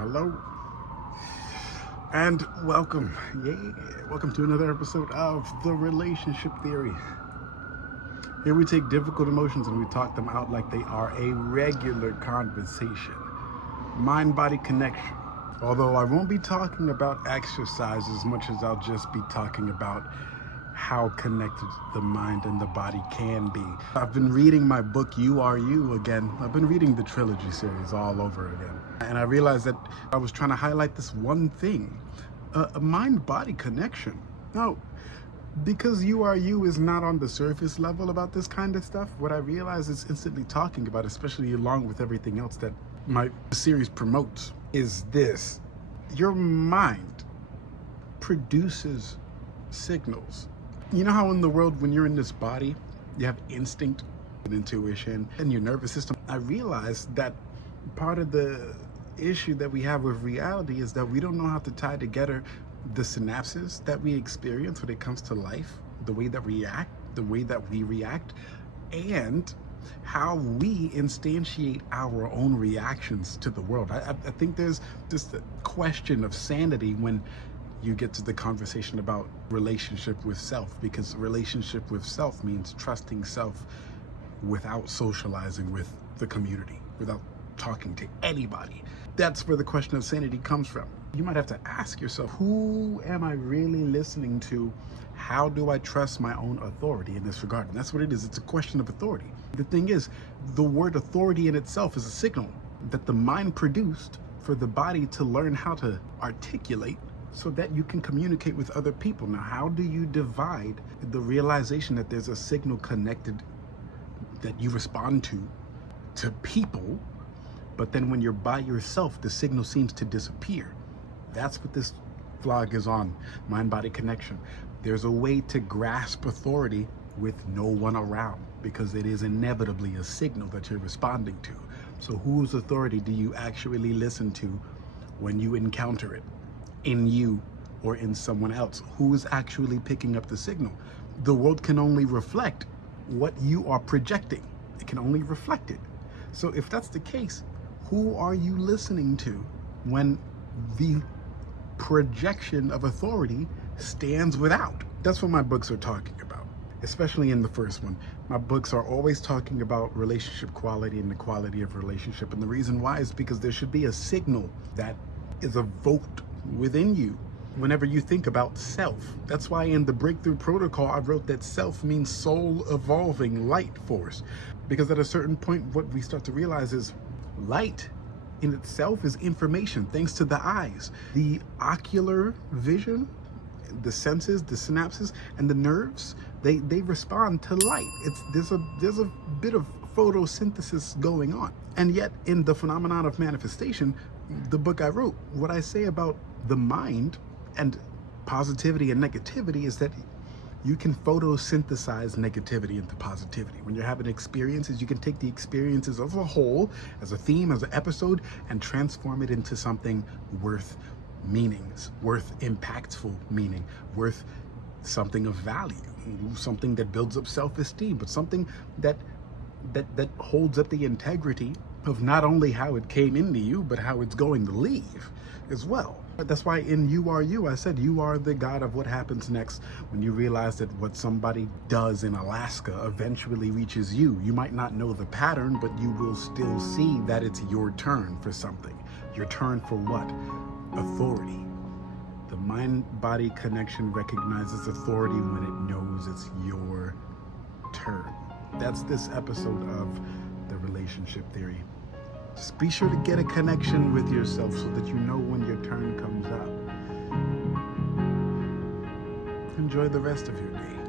Hello and welcome. Welcome to another episode of The Relationship Theory. Here we take difficult emotions and we talk them out like they are a regular conversation. Mind-body connection. Although I won't be talking about exercise as much as I'll just be talking about how connected the mind and the body can be. I've been reading my book, You Are You, again. I've been reading the trilogy series all over again. And I realized that I was trying to highlight this one thing, a mind-body connection. Now, because You Are You is not on the surface level about this kind of stuff, what I realize is instantly talking about, especially along with everything else that my series promotes, is this. Your mind produces signals. You know how in the world, when you're in this body, you have instinct and intuition and your nervous system? I realized that part of the issue that we have with reality is that we don't know how to tie together the synapses that we experience when it comes to life, the way that we react, and how we instantiate our own reactions to the world. I think there's just a question of sanity when you get to the conversation about relationship with self, because relationship with self means trusting self without socializing with the community, without talking to anybody. That's where the question of sanity comes from. You might have to ask yourself, who am I really listening to? How do I trust my own authority in this regard? And that's what it is. It's a question of authority. The thing is, the word authority in itself is a signal that the mind produced for the body to learn how to articulate so that you can communicate with other people. Now, how do you divide the realization that there's a signal connected that you respond to people, but then when you're by yourself, the signal seems to disappear? That's what this vlog is on, mind-body connection. There's a way to grasp authority with no one around, because it is inevitably a signal that you're responding to. So whose authority do you actually listen to when you encounter it? In you or in someone else? Who is actually picking up the signal? The world can only reflect what you are projecting. It can only reflect it. So if that's the case, who are you listening to when the projection of authority stands without? That's what my books are talking about, especially in the first one. My books are always talking about relationship quality and the quality of relationship. And the reason why is because there should be a signal that is evoked within you whenever you think about self. That's why in the breakthrough protocol I wrote that self means soul evolving light force, because at a certain point what we start to realize is light in itself is information. Thanks to the eyes, the ocular vision, the senses, the synapses, and the nerves, they respond to light. There's a bit of photosynthesis going on. And yet in the phenomenon of manifestation, the book I wrote, what I say about the mind and positivity and negativity is that you can photosynthesize negativity into positivity. When you're having experiences, you can take the experiences as a whole, as a theme, as an episode, and transform it into something worth meanings, worth impactful meaning, worth something of value, something that builds up self-esteem, but something that holds up the integrity of not only how it came into you, but how it's going to leave as well. That's why in You Are You, I said you are the God of what happens next when you realize that what somebody does in Alaska eventually reaches you. You might not know the pattern, but you will still see that it's your turn for something. Your turn for what? Authority. The mind-body connection recognizes authority when it knows it's your turn. That's this episode of The Relationship Theory. Just be sure to get a connection with yourself so that you know when your turn comes up. Enjoy the rest of your day.